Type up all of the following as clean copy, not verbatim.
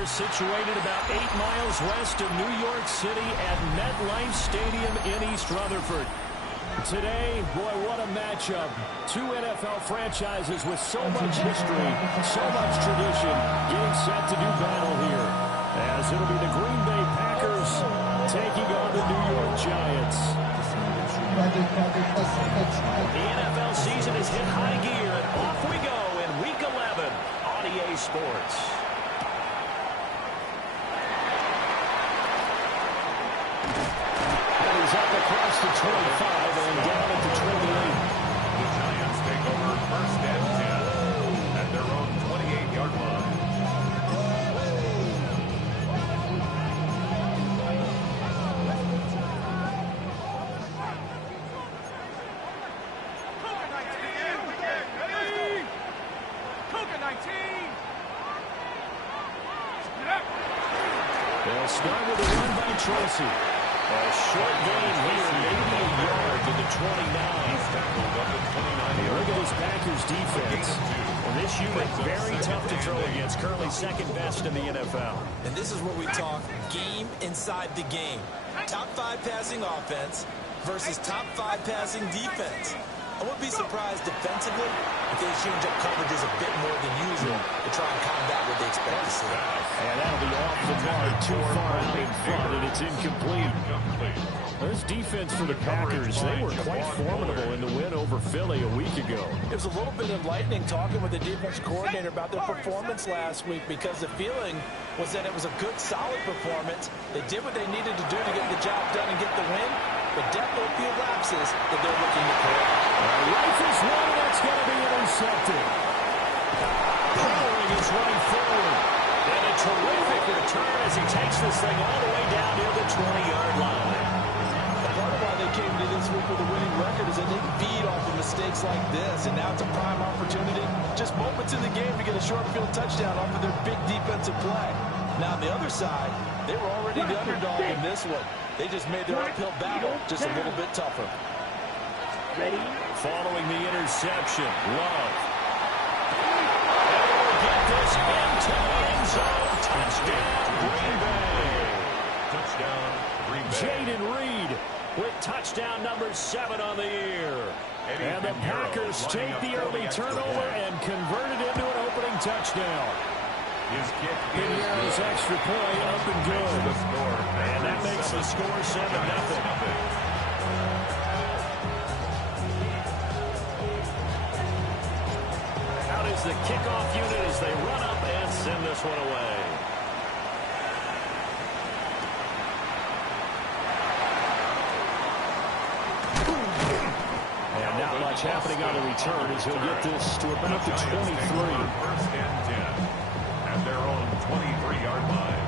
They're situated about 8 miles west of New York City at MetLife Stadium in East Rutherford. Today, boy, what a matchup. Two NFL franchises with so much history, so much tradition, getting set to do battle here. As it'll be the Green Bay Packers taking on the New York Giants. The NFL season has hit high gear, and off we go in Week 11 on EA Sports. And he's up across the 25 and down at the 28. The Giants take over first and 10 at their own 28-yard line. They'll start with a run by Tracy. A short gain here, maybe a yard to the 29. He's tackled up at 29. Look at this Packers defense. And this unit very tough to throw against, currently second best in the NFL. And this is where we talk game inside the game. Top 5 passing offense versus top 5 passing defense. I wouldn't be surprised defensively if they change up coverages a bit more than usual to try and combat what they expect to see. And that'll be off the mark, too far out in front, and it's incomplete. This defense for the Packers, they were quite formidable in the win over Philly a week ago. It was a little bit enlightening talking with the defense coordinator about their performance last week, because the feeling was that it was a good, solid performance. They did what they needed to do to get the job done and get the win, but definitely a few lapses that they're looking to correct. Rifles one, and that's going to be intercepted. Powering his right forward. And a terrific return as he takes this thing all the way down near the 20-yard line. Part of why they came to this week with a winning record is that they feed off of mistakes like this, and now it's a prime opportunity, just moments in the game, to get a short field touchdown off of their big defensive play. Now on the other side, they were already the underdog in this one. They just made their uphill battle just a little bit tougher. Ready? Following the interception, Love. And we'll get this into the end zone. Touchdown, Green Bay. Touchdown, Green Bay. Jaden Reed with touchdown number 7 on the year. And the Packers take the early turnover and convert it into an opening touchdown. His kick Pinheiro's extra point up and good. And that makes the score 7-0. Out is the kickoff unit as they run up and send this one away. And not much happening on the return as he'll get this to about the 23. First and 10 at their own 23-yard line.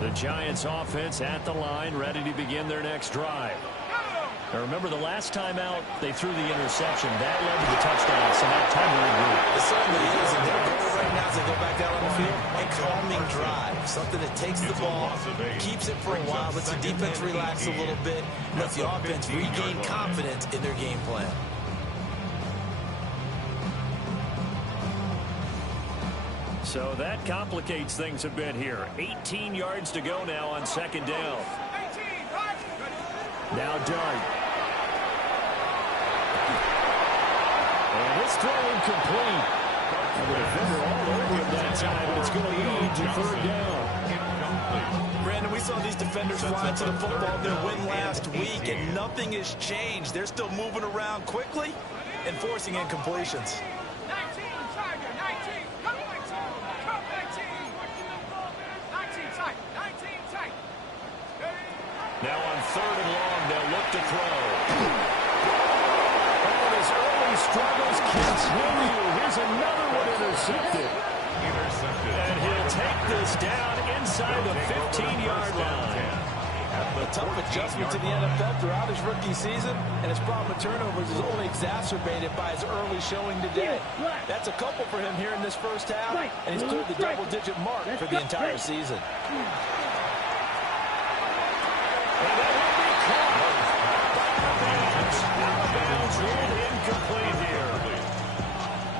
The Giants offense at the line, ready to begin their next drive. Now remember, the last time out, they threw the interception. That led to the touchdown, so now time to regroup. It certainly is, and their goal right now as they go back out on the field, a calming drive. Something that takes the ball, keeps it for a while, lets the defense relax a little bit, lets the offense regain confidence in their game plan. So that complicates things a bit here. 18 yards to go now on second down. Now Dart. And this throw incomplete. And the defender all over him that time, and it's going to lead to third down. Brandon, we saw these defenders fly to the football their win last week, and nothing has changed. They're still moving around quickly and forcing incompletions. Now on third and long, they'll look to throw. And his early struggles continue. Here's another one intercepted. And he'll take this down inside the 15-yard line. A tough adjustment to the NFL throughout his rookie season, and his problem with turnovers is only exacerbated by his early showing today. That's a couple for him here in this first half, and he's cleared the double-digit mark for the entire season. And that will be caught. Out of bounds, ruled incomplete here.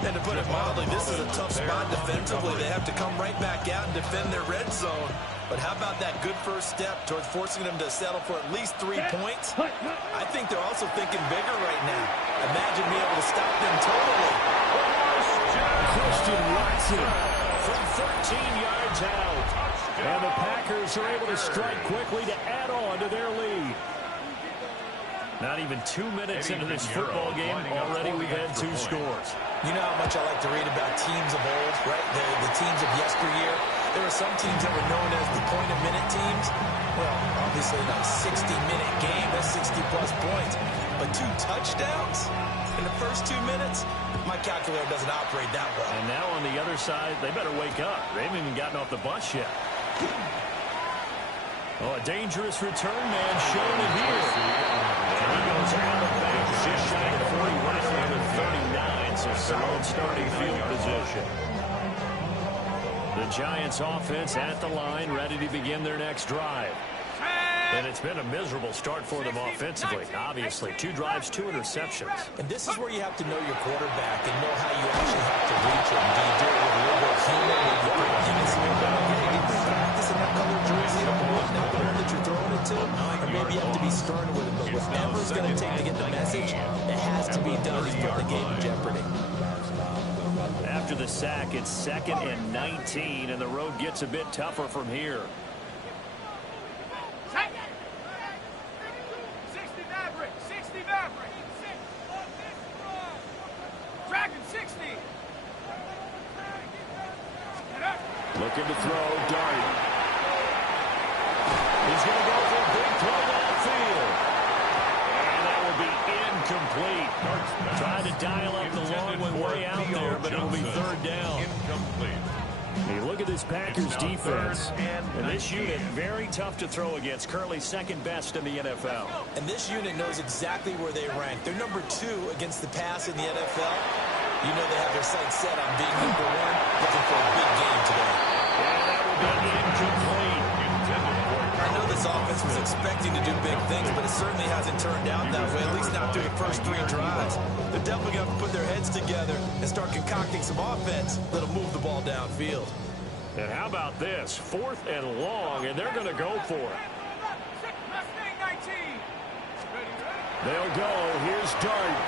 And to put it mildly, this is a tough spot defensively. They have to come right back out and defend their red zone. But how about that good first step towards forcing them to settle for at least 3 points? I think they're also thinking bigger right now. Imagine being able to stop them totally. Christian Watson from 13 yards out. And the Packers are able to strike quickly to add on to their lead. Not even 2 minutes into this football game, already we've had 2 scores. You know how much I like to read about teams of old, right? The teams of yesteryear. There were some teams that were known as the point-a-minute teams. Well, obviously in a 60-minute game, that's 60-plus points. But 2 touchdowns in the first 2 minutes? My calculator doesn't operate that well. And now on the other side, they better wake up. They haven't even gotten off the bus yet. Oh, a dangerous return man shown in here. And he goes out of bounds just shy of 40, right around the 39, so solid starting field position. The Giants offense at the line, ready to begin their next drive. And it's been a miserable start for them offensively. Obviously, 2 drives, 2 interceptions. And this is where you have to know your quarterback and know how you actually have to reach him. Do you do it with a little bit of humor when you put him in some practice in that color jersey, not the one that you're throwing it to? Or maybe you have to be stern with him. But whatever it's going to take to get the message, it has to be done. He's putting the game in jeopardy. After the sack, it's 2nd and 19, and the road gets a bit tougher from here. 60 Maverick. Dragon 60. Looking to throw, Dart. He's going to go for a big play downfield. And that will be incomplete. Trying to dial up the long one way out there, but it'll be 3rd down. Incomplete. Hey, look at this Packers defense. And this unit, very tough to throw against. Currently 2nd best in the NFL. And this unit knows exactly where they rank. They're number 2 against the pass in the NFL. You know they have their sights set on being number 1, looking for a big game today. And that will be incomplete. I know this offense was expecting to do big things, but it certainly hasn't turned out that way, at least not through the first 3 drives. They're definitely going to put their heads together and start concocting some offense that'll move the ball downfield. And how about this? 4th and long, and they're going to go for it. They'll go. Here's Dart.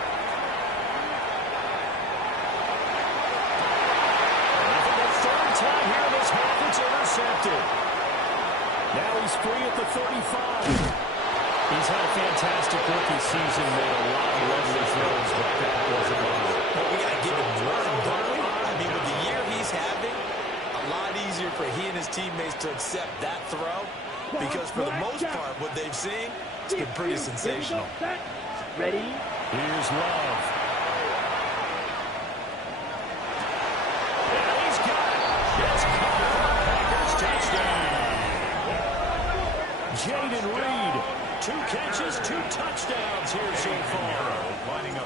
And for the 3rd time here in this half, it's intercepted. Now he's free at the 35. He's had a fantastic rookie season, made a lot of lovely throws, but that wasn't enough. Well, we got to give him one, don't we? I mean, with the year he's having, a lot easier for he and his teammates to accept that throw, because for the most part, what they've seen, it's been pretty sensational. Ready? Here's Love. And he's got it. It's caught. Packers touchdown. Jaden Reed, 2 catches, 2 touchdowns here so far.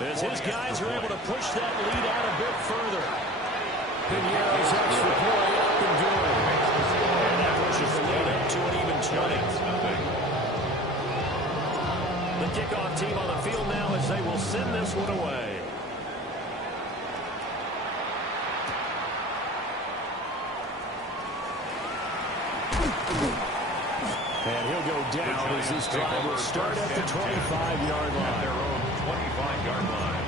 As his guys are able to push that lead out a bit further. Pinheiro's extra play up and good. And that pushes the lead up to an even 20. The kickoff team on the field now as they will send this one away. And he'll go down as this drive will start at the 25-yard line. Their own 25-yard line.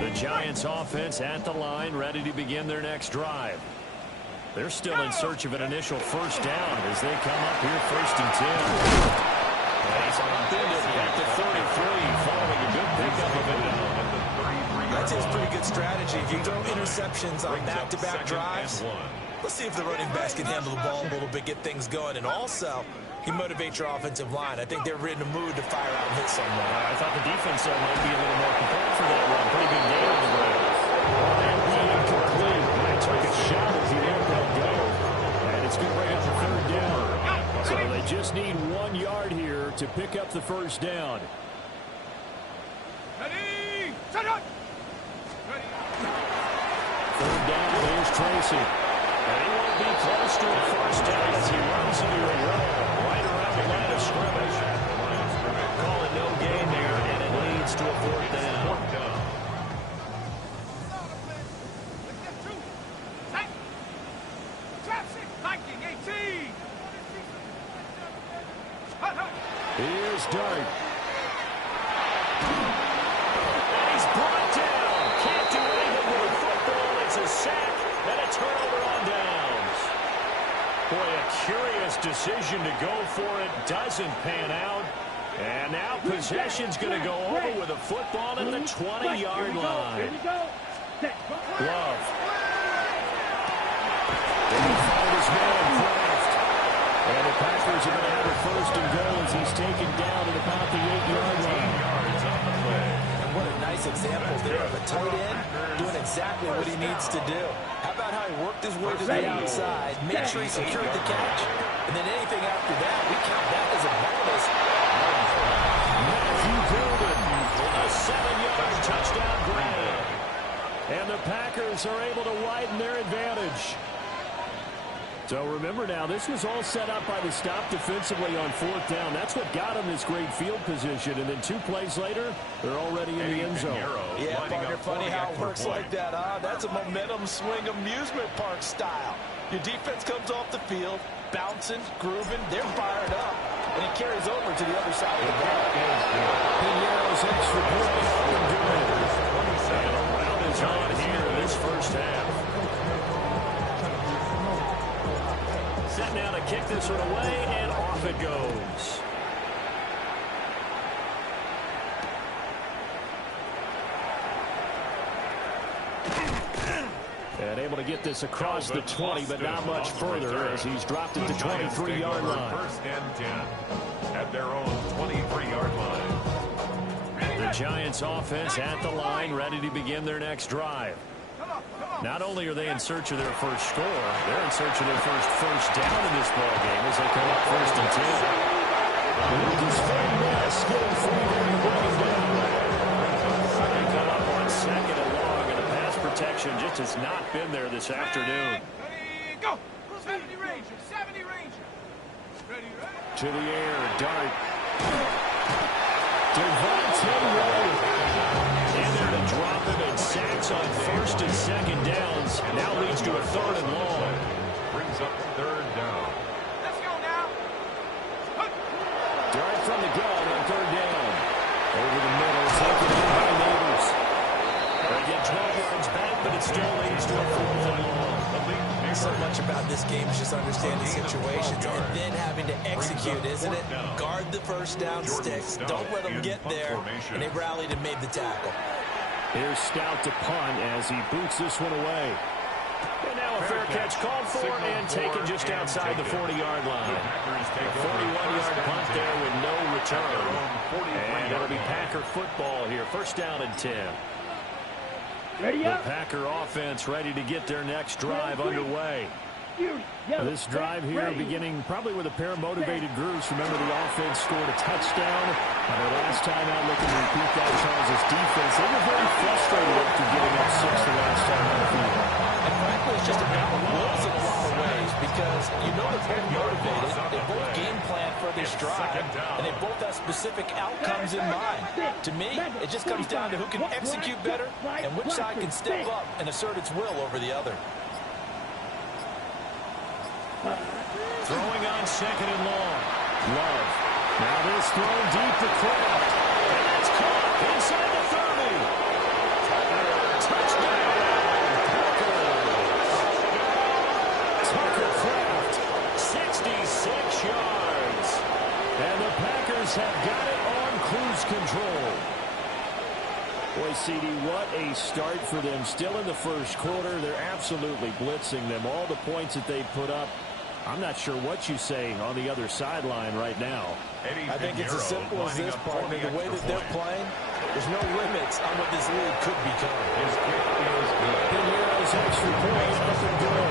The Giants offense at the line, ready to begin their next drive. They're still in search of an initial first down as they come up here 1st and 10. He's upended at the 33 following a good pickup of it. I'd say it's pretty good strategy. If you throw interceptions on back-to-back drives, let's see if the running backs can handle the ball a little bit, get things going. And also, you motivate your offensive line. I think they're in the mood to fire out and hit someone. I thought the defense might be a little more prepared for that run. Pretty good game on the ground. And incomplete. They took a shot as he let that go. And it's going to bring up the 3rd down. So they just need 1 yard here to pick up the first down. Ready? Set up. 3rd down, here's Tracy. And he won't be close to a first down as he runs into a wall right around the line of scrimmage. call it no gain there, and it leads to a fourth down. Here's Dart. And he's brought down. Can't do anything with a football. It's a sack and a turnover on downs. Boy, a curious decision to go for it. Doesn't pan out. And now possession's going to go over with a football at the 20-yard line. Love. And he found his man, Kraft. And the Packers are going to have a first and goal as he's taken down at about the 8-yard line. And what a nice example there of a tight end doing exactly what he needs to do. How about how he worked his way to the outside, made sure he secured the catch, and then anything after that, we count that as a bonus. Matthew Golden, a 7-yard touchdown grab. And the Packers are able to widen their advantage. So remember now, this was all set up by the stop defensively on fourth down. That's what got them this great field position. And then 2 plays later, they're already in the end zone. Yeah, partner, funny how it works like that, huh? That's a momentum swing amusement park style. Your defense comes off the field, bouncing, grooving, they're fired up. And it carries over to the other side of the ball. Pinero's extra point. And a round is on here in this first half. Set now to kick this one away, and off it goes. And able to get this across the 20, but not much further as he's dropped it to 23-yard line. First and 10 at their own 23-yard line. The Giants offense at the line, ready to begin their next drive. Not only are they in search of their first score, they're in search of their first down in this ball game as they come up first and 10. Lucas Van Ness getting free there running down. They come up on second and long, and the pass protection just has not been there this afternoon. Go! 70 Ranger, 70 Ranger. Ready, ready. To the air, Dart. Devontae Wyatt. In there to drop him, and sacks on first and second downs. Now leads to a third and long. Brings up third down. Let's go now. Dart from the gun on third down. Over the middle, taken out by Neighbors. They get 12 yards back, but it still leads to a fourth and long. So much about this game is just understanding situations and then having to execute, isn't it? Guard the first down sticks. Don't let them get there. And they rallied and made the tackle. Here's Stout to punt as he boots this one away. And now a fair catch called for and taken just outside the 40-yard line. A 41-yard punt there with no return. And it'll be Packer football here. First down and 10. The Packer offense ready to get their next drive underway. This drive here beginning probably with a pair of motivated groups. Remember, the offense scored a touchdown. The last time out, looking to repeat that Charles' defense. They were very frustrated after giving up 6 the last time on the field. And frankly, it's just about rules in a lot of ways because you know they're both motivated. They both game plan for this drive, and they both have specific outcomes in mind. To me, it just comes down to who can execute better and which side can step up and assert its will over the other. Throwing on second and long. Love. Now this thrown deep to Kraft. And it's caught inside the 30. Touchdown, Packers. Tucker Kraft, 66 yards. And the Packers have got it on cruise control. Boy, CD, what a start for them. Still in the first quarter. They're absolutely blitzing them. All the points that they put up. I'm not sure what you say on the other sideline right now. I think it's as simple as this, partner. The way that they're playing, there's no limits on what this league could become. His kick is good. Pinero's extra point up and good.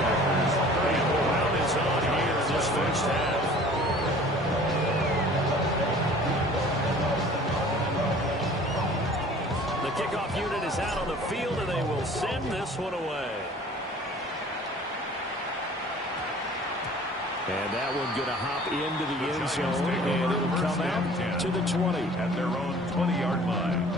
And the round is on here in this first half. The kickoff unit is out on the field, and they will send this one away. And that one going to hop into the end zone, and it'll come out to the 20. At their own 20-yard line.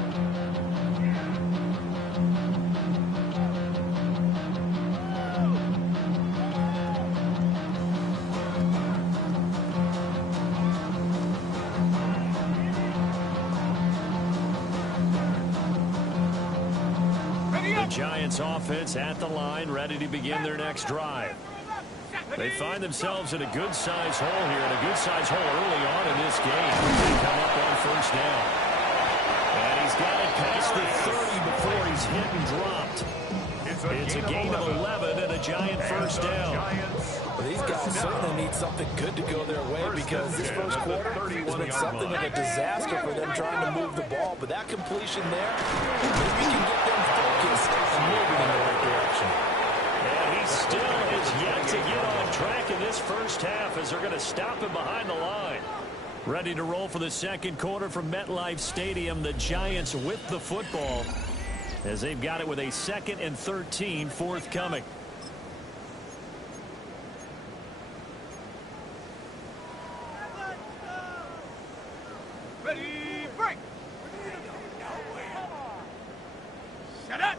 The Giants offense at the line, ready to begin their next drive. They find themselves in a good-sized hole here, and a good-sized hole early on in this game. They come up on first down. And he's got it past the 30 before he's hit and dropped. It's a gain of 11 and a Giant first down. Well, these guys certainly need something good to go their way, because this first quarter has been something of a disaster for them trying to move the ball. But that completion there, maybe can get them focused and moving in the right direction. And he still is yet to get on track in this first half, as they're going to stop him behind the line. Ready to roll for the second quarter from MetLife Stadium. The Giants with the football, as they've got it with a 2nd and 13 forthcoming. Ready, break. Shut up.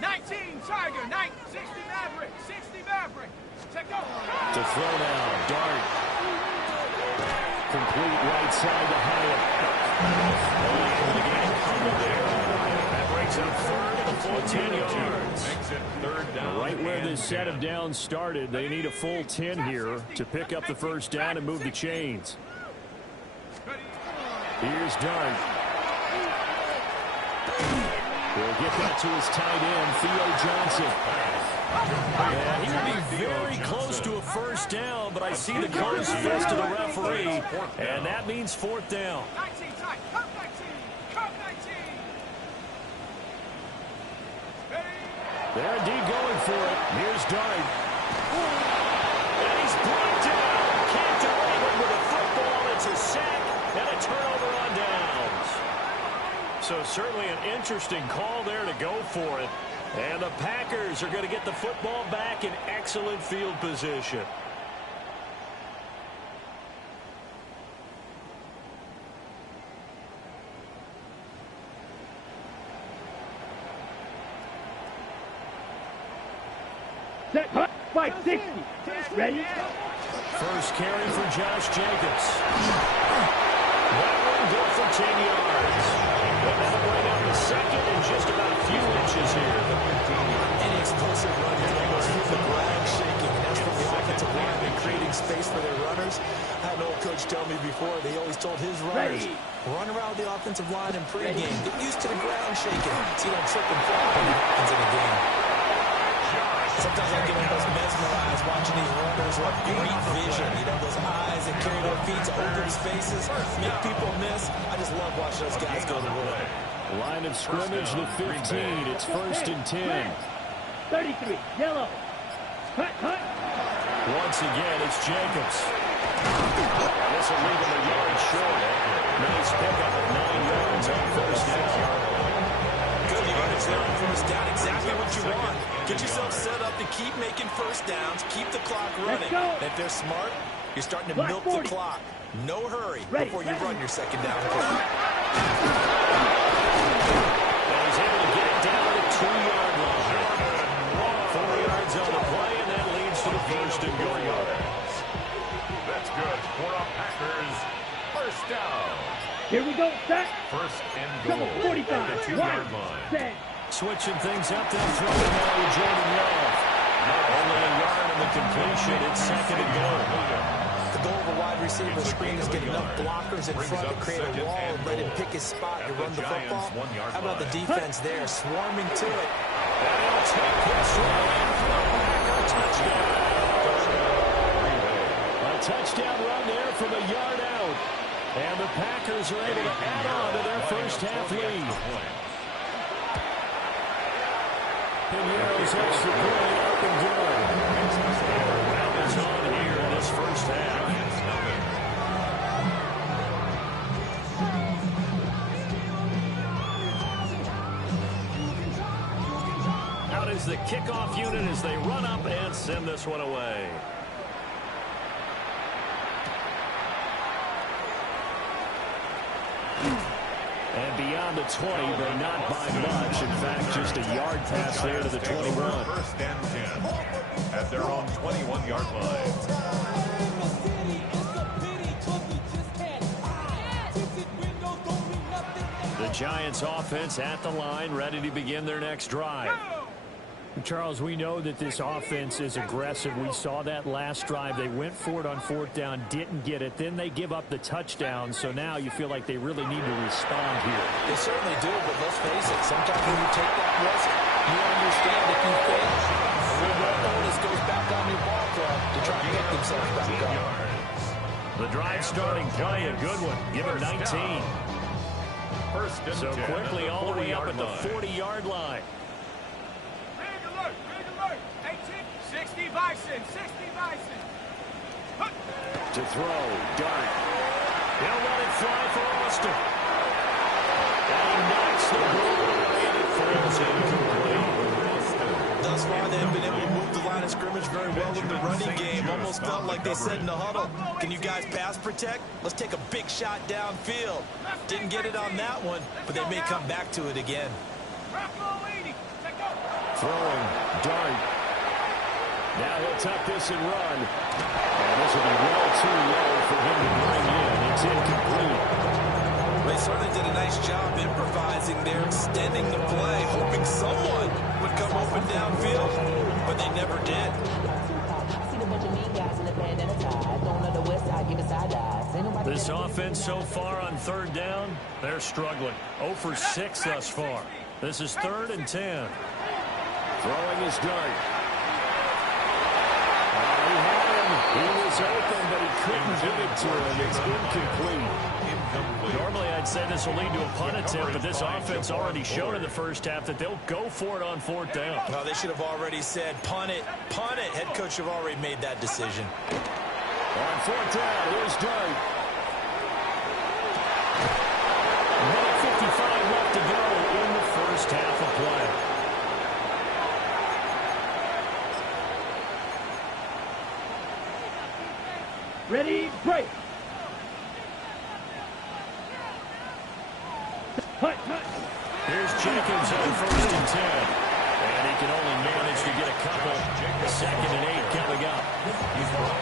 19 Tiger, 60 Maverick, 60 Maverick. Check out. To throw now, Dart. Complete right side to Hyatt. That brings up 3rd and a full 10 yards. Makes it 3rd down. Right where this set of downs started, they need a full 10 here to pick up the first down and move the chains. Here's Dart. He'll get that to his tight end, Theo Johnson. And he will be very close to a first down, but I see the closed fist of the referee, and that means 4th down. 19 tight, cut 19, cut 19. They're indeed going for it. Here's Dart. And he's brought down. Can't do anything with a football. It's a sack and a turnover on downs. So certainly an interesting call there to go for it. And the Packers are going to get the football back in excellent field position. Set, hut, fight, 60. Ready? First carry for Josh Jacobs. That one good for 10 yards. And that'll bring up the second in just about a few inches here. Any explosive run, you almost feel the ground shaking. And that's from the offensive line and creating space for their runners. I had an old coach tell me before, they always told his runners, run around the offensive line in pregame. Get used to the ground shaking. So you don't trip and fall when it happens in a game. Sometimes I get almost mesmerized watching these runners who have great vision. You know, those eyes that carry their feet to open spaces, make people miss. I just love watching those guys go to work. Line of scrimmage, the 15. It's 1st and 10. 33, yellow. Hut, hut. Once again, it's Jacobs. This will leave him a yard short. Nice pickup of 9 yards on first down. Good yards there on first down. Exactly what you want. Get yourself set up to keep making first downs, keep the clock running. And if they're smart, you're starting to milk the clock. No hurry before you run your second down play. And he's able to get it down to the 2-yard line. 4 yards on the play, and that leads to the first and goal. That's good for a Packers first down. Here we go, set. First and Come goal. on, 45. At the 2-yard line. Set. Switching things up, they'll throw it now to Jordan Love. Only a yard on the completion. It's 2nd and goal. The goal of a wide receiver screen is get enough blockers in front to create a wall and let him pick his spot to run the football. How about the defense there, swarming to it? And he'll take this one in for a Packer touchdown. A touchdown run there from a yard out. And the Packers are able to add on to their first half lead. Pinero's extra point up and good. Round is on here in this first half. Out is the kickoff unit as they run up and send this one away. beyond the 20, but not by much. In fact, just a yard pass there to the 21. First and 10 at their own 21-yard line. The Giants offense at the line, ready to begin their next drive. Charles, we know that this offense is aggressive. We saw that last drive. They went for it on fourth down, didn't get it. Then they give up the touchdown. So now you feel like they really need to respond here. They certainly do, but let's face it. Sometimes when you take that risk, you understand if you fail, the real bonus goes back on your ball club to try and get themselves back up. The drive starting play, a good one. Give him 19. First and So 10 quickly at all the way up at the 40-yard 40-yard line. Big alert, big alert. 18, 60 Bison, 60 Bison. To throw, Dart. He'll let it fly for Austin. And he knocks the ball away and it falls incomplete. Thus far, they've been able to move the line of scrimmage very well in the running game. Almost felt like they said in the huddle, can you guys pass protect? Let's take a big shot downfield. Didn't get it on that one, but they may come back to it again. Throwing, Dart. Now he'll tuck this and run. And this will be well too low for him to bring in. It's incomplete. They certainly did a nice job improvising there, extending the play, hoping someone would come open downfield, but they never did. This offense so far on third down, they're struggling. 0 for 6 thus far. This is 3rd and 10. Throwing his Dart. He had him. He was open, but he couldn't give it to him. It's incomplete. Normally, I'd say this will lead to a punt attempt, but this offense already showed in the first half that they'll go for it on fourth down. Well, they should have already said, punt it, punt it. Head coach have already made that decision. On fourth down, here's Dart. 1:55 left to go in the first half of play. Ready, break. Hut. Here's Jenkins on 1st and 10. And he can only manage to get a couple. 2nd and 8 coming up.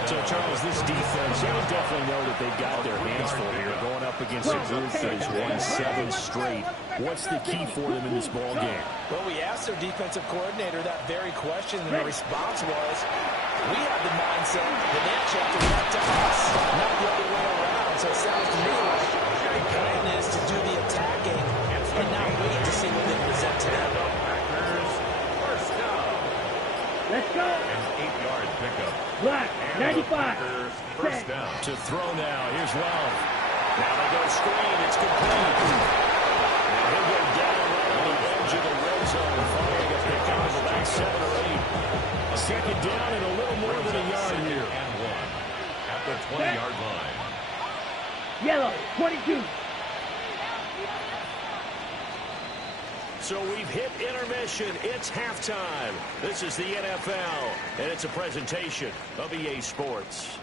So, Charles, this defense, they definitely know that they've got their hands full here, going up against a group that has won 7 straight. What's the key for them in this ball game? Well, we asked their defensive coordinator that very question, and the response was, we have the mindset that they checked it back to us, not the other way around. So it sounds to me like the plan is to do the attacking and not wait to see what they present to them. First down. Let's go. An 8-yard pickup. Black, 95. First down. To throw now. Here's Ralph. Now they go screen. It's complete. Now he'll go down right on the edge of the red zone, firing a pickup of about 7 or 8. 2nd down and a little more than a yard here. And 1 at the 20-yard line. Yellow, 22. So we've hit intermission. It's halftime. This is the NFL, and it's a presentation of EA Sports.